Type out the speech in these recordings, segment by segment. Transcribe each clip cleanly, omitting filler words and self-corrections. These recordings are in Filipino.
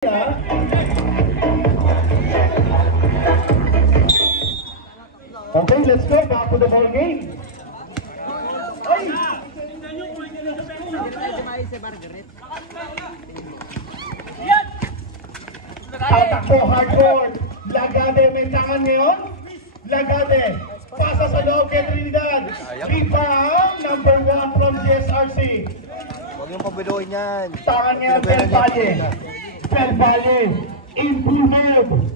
Okay, let's go back to the ball game. Ay! Tatakbo hardcore. Lagade may tangan ngayon. Lagade. Pasa sa loob kay Trinidad. Rebound, number 1 from GSRC. Huwag yung pabiluin yan. Tangan ngayon, Del Valle. Del Valle. Improved.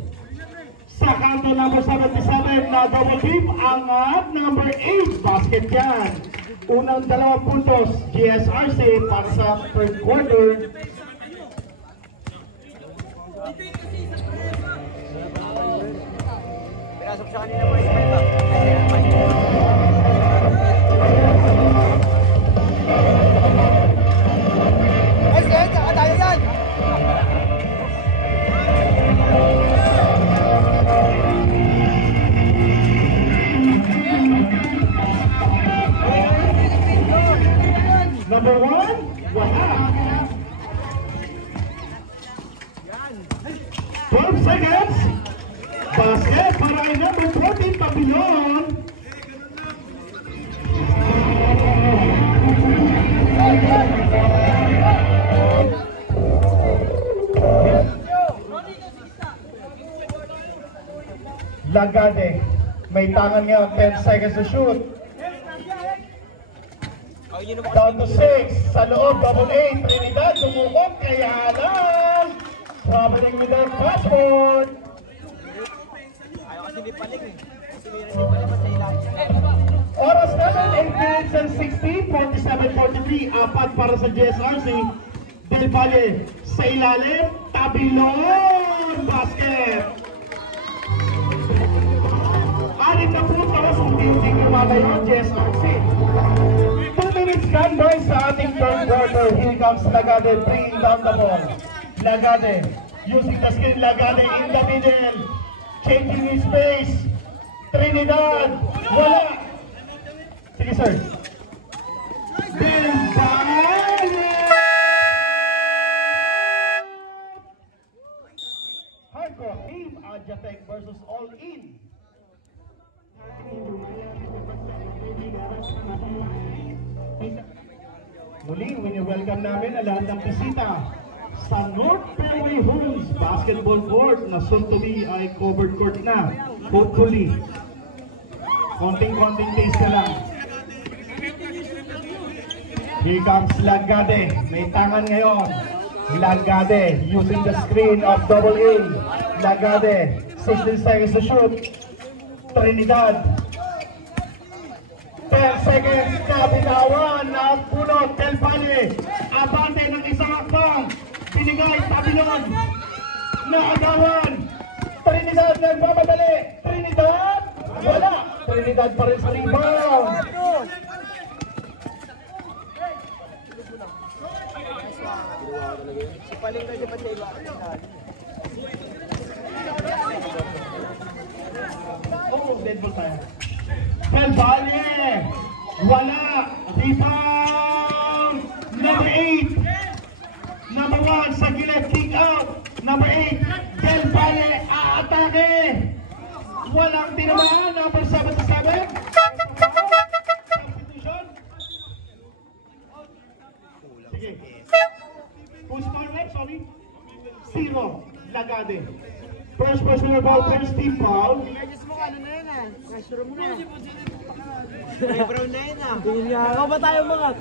Sa kanto number 77 na double team, angat number 8, basket yan. Unang 2 puntos, GSRC para sa third quarter. Pinasok siya kanina mo yung ba? Ay, sige, tayo yan! Number 1, wala. 12 seconds. Basket para kay number 14, Pabillon. Lagade. May tangan nga, 10 seconds to shoot. Down to 6. Sa loob, double 8. Trinidad, dumukot. Kaya lang. Traveling with their passport. Ayaw kasi di paling eh. Kasi di paling pa sa ilan. Oras natin, 8 minutes and 16. 47-43. Apat para sa GSRC. Del Valle sa ilalim. Tabilon. Basket. Anim na po para sa team kumala yun, GSRC. 2 minutes done by sa ating third quarter. Here comes Lagade bringing down the ball. Lagade using the screen. Lagade in the middle. Changing his space. Trinidad. Wala. Sige sir. Del Valle. Hardcore team Adjatec versus All In. Muli, wini-welcome namin ang lahat ng bisita sa North Fairway Homes Basketball Court na soon to be ay covered court na. Hopefully, konting taste na lang. Here comes Lagade. May tangan ngayon. Lagade using the screen of double A. Lagade, 16 seconds to shoot. Trinidad. 10 seconds, kabilawan na punot, Del Valle. Abante ng isang akbang. Binigay, Tabilon. Naagawan. Trinidad nagmamadali. Trinidad. Wala. Trinidad pa rin sa rebound. Si paling kasi pa sa ilan. Oh, dead ball tayo. Del Valle. Wala. Rebound. Number 8. Number 1 sa gilid. Kick out. Number 8. Del Valle. Aatake. Walang tinamaan. Number 7 sa 7. Substitution. Sige. Who's foul right? Sorry. 0. Lagade. First personal foul. First team foul. Medyo mo ano na yun ah. Restroom na. Brown na yun ah. Ikaw ba tayo mga?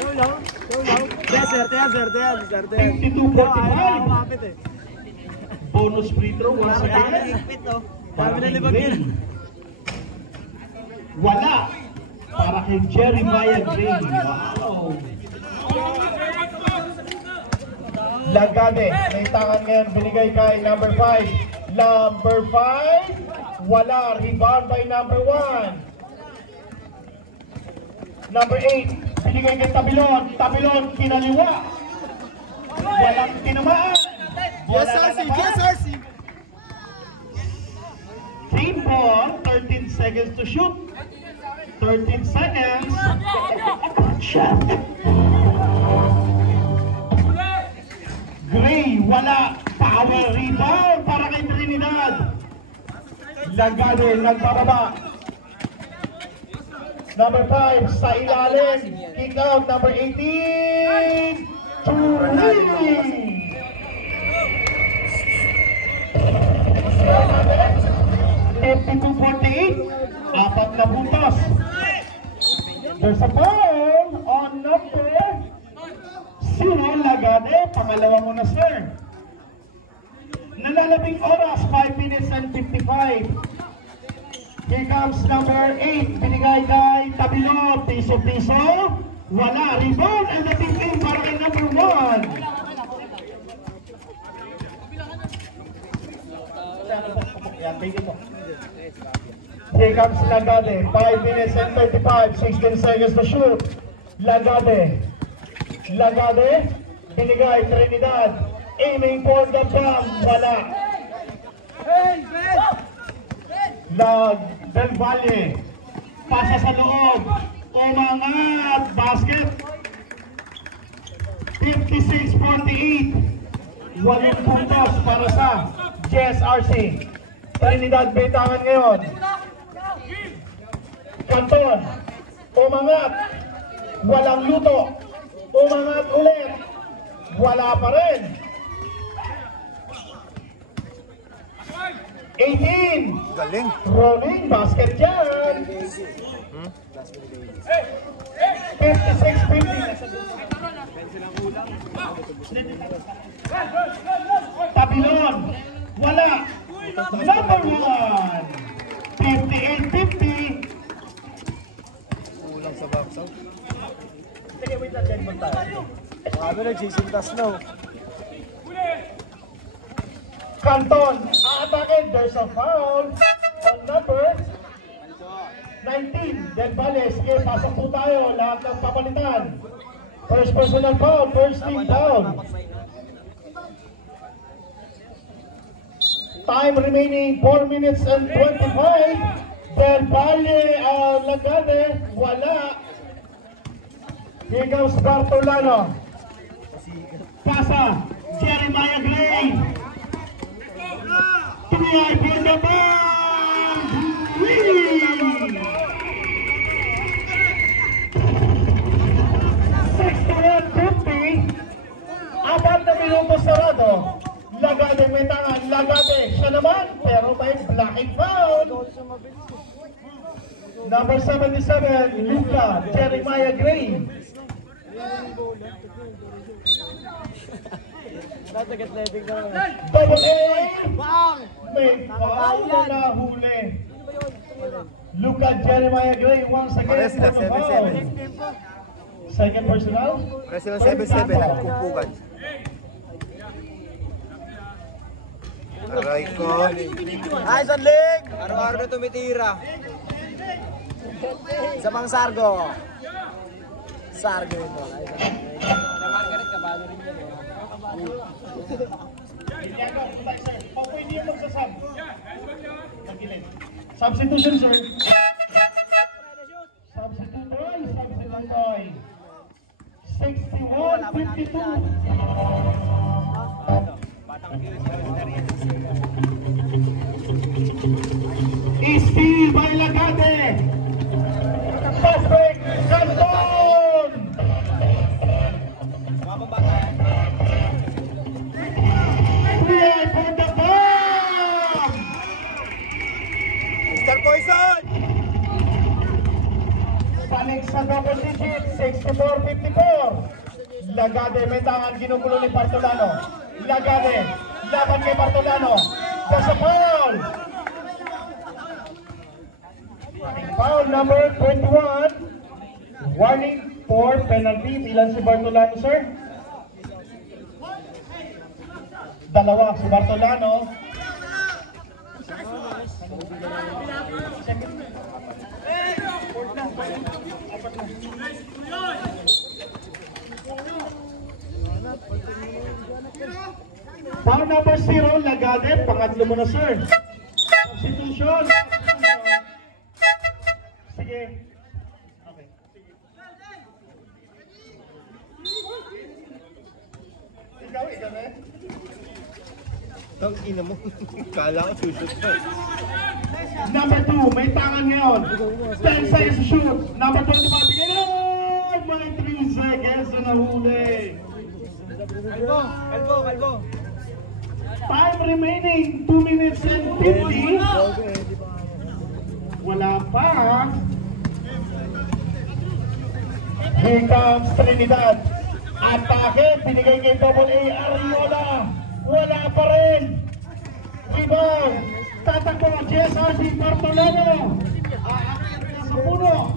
Tulaw. Serte yan. 52-45. Bonus free throw once again. Dami na libag yun. Wala. Para kay Jeremiah Green. Wow. Lagade. May tangan ngayon. Binigay kay number 5. Number 5. Wala. Rebound by number 1. Number 8. Binigay kay Tabilon. Tabilon, kinaliwa. Walang tinamaan. GSRC. Team ball, 13 seconds to shoot. 13 seconds. Shot. Gray, wala. Power rebound para kay Trinidad. Lagade, nagbababa. Number 5 sa ilalim. Kick out, number 18. Turi. 52-48. Apat na puntos. There's a foul on number 0, Lagade. Pangalawa mo na, sir. Nalalabing oras, 5 minutes and 55. Here comes number 8. Binigay kay Tabilo. Piso-piso. Wala. Rebound and the big game para kay number 1. Yan, take it mo. Here comes Lagade. 5 minutes and 35. 16 seconds to shoot. Lagade. Lagade. Binigay Trinidad. Aiming for the bomb. Wala. Del Valle. Pasa sa loob. Umangat. Basket. 56-48. 8 puntos para sa JSRC. Trinidad betangan ngayon. Canton. Umangat. Walang luto. Umangat ulit. Wala pa rin. 18. Galing. Rolling basket dyan. 56-50. Tabilon. Wala. Number 1. 58-50. Kulang sa box out. Sige, wait lang. Dyan tayo. Kami nagsisintas na. Canton, aatake, there's a foul on number 19. Del Valle, sige, pasok po tayo, lahat ng papalitan. First personal foul, first team down. Time remaining 4 minutes and 25. Del Valle, Lagade, wala. Here comes Bartolano. Pasa, Jeremiah Gray. Try for the ball! 61-50. Apat na minuto sarado. Lagade may tangan. Lagade siya naman. Pero may blocking foul. Number 77, Luka Jeremiah Gray. Double A! May foul na nahuli. Luka Jeremiah Gray once again Pares na, for the foul. 7-7. Second personal. President 7-7. Nagkumpugan. Aray ko. Ay, Sanlig! Araw-araw na tumitira. Sa mga Sargo. Sargo ito. Sa Margaret, kabado rin yan. Kung pwede yung magsasab. Substitution, sir. Substitute Roy. Substitute Roy. 61-52. Steal by Lagade. Perfect. Canton. Play for the bomb. Mr. Poison! Balik sa double digit, 64-54. Lagade, may tangan, ginugulo ni Bartolano. Lagade, laban kay Bartolano. There's a foul. Foul number 21. Warning for penalty. Ilan si Bartolano, sir? Dalawa si Bartolano. Foul number 0, Lagade. Pangatlo mo na, sir. Substitution. Sige. Okay. Sige. Tang ina mo. Kala ko sushoot mo. Number 2, may tangan ngayon. 10 seconds to shoot. Number 2, tumabigay na. May 3 seconds na nahuli. Kalbo. Time remaining, 2 minutes and 50. Wala pa. Here comes Trinidad. Atake, binigay kay Double A, Ariola. Wala pa rin. Rebound. Tatakbo, JSRC Bartolano. Aakyat na sa puno.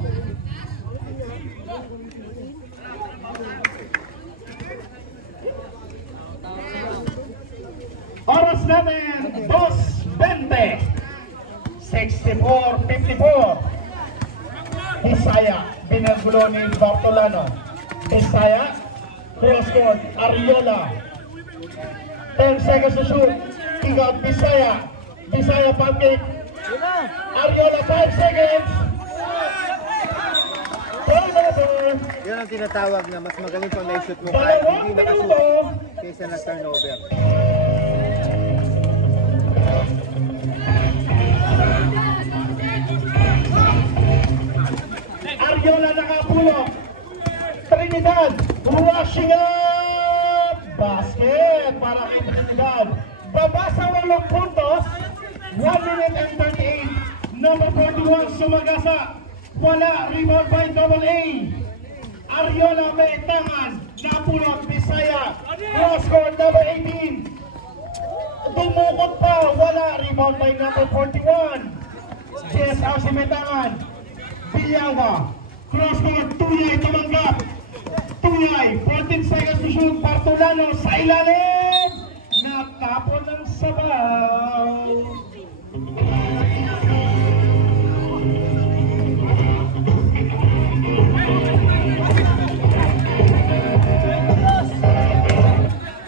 Oras natin, 2:20. 64-54. Bisaya, binanggulo ni Bartolano. Bisaya, cross court, Ariola. 10 seconds to shoot. Kick out, Bisaya. Bisaya, pancake. Ariola, 5 seconds. Turnover. Yan ang tinatawag na mas magaling pang na-shoot mo kahit hindi 2 nakashoot minuto. kaysa na-turnover. Ariola nakapulok. Trinidad, rushing up. Basket para kay Trinidad. Baba sa 8 puntos. 1 minute and 38. Number 41, Sumagasa. Wala, rebound by Double A. Ariola may tangan. Napulok, Bisaya. Cross court, number 18. Dumukot pa, wala, rebound by number 41. JSRC may tangan. Biyaga. Cross court, Tuyay tumanggap. Tuyay, 14 seconds to shoot. Bartolano sa ilalim. Natapon ng sabaw.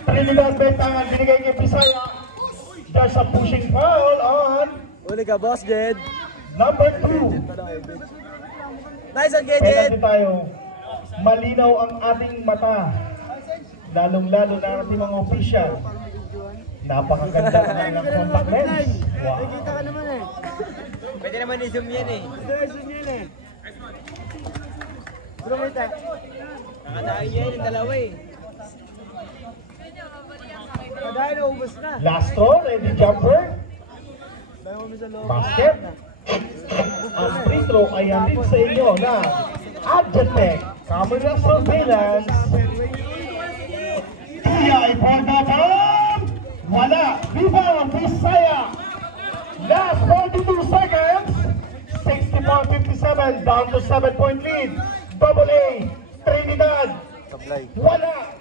Trinidad Bentangan, binigay kay Bisaya. There's a pushing foul on Uli ka, boss, Jed. number 2. Nice on Kaya Jed. natin tayo, malinaw ang ating mata. Lalong-lalo na ang ating mga official. Napakaganda na ng contact lens. Wow. Nakikita ka naman eh. Pwede naman i-zoom yan eh. Zoom yan eh. Bro, wait ah. Nakadain yan yung dalawa eh. Nakadain na, ubos na. Last throw, ready jumper. Basket. Ang free throw ay handid sa inyo na Adjatec Camera Surveillance. Tuyay for the bomb. Wala. Rebound, Bisaya. Last 42 seconds. 64-57, down to 7-point lead. Double A, Trinidad. Sablay. Wala.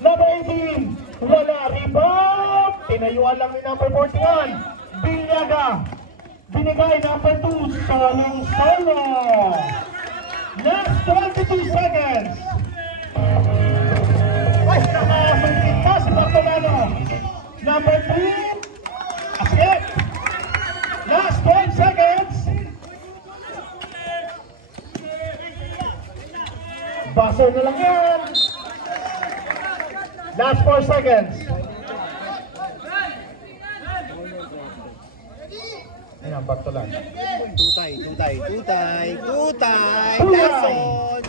Number 18, wala. Rebound. Tinayuan lang ni number 41. Bilyaga. Binigay number 2. Solong-solo. Last 22 seconds. Ay, nakasungkit pa si Bartolano. Number 3. Asket. Last 12 seconds. Baso na lang yan. Last 4 seconds. Ayan ang Bartolano. Tutay. Tutay. Lason.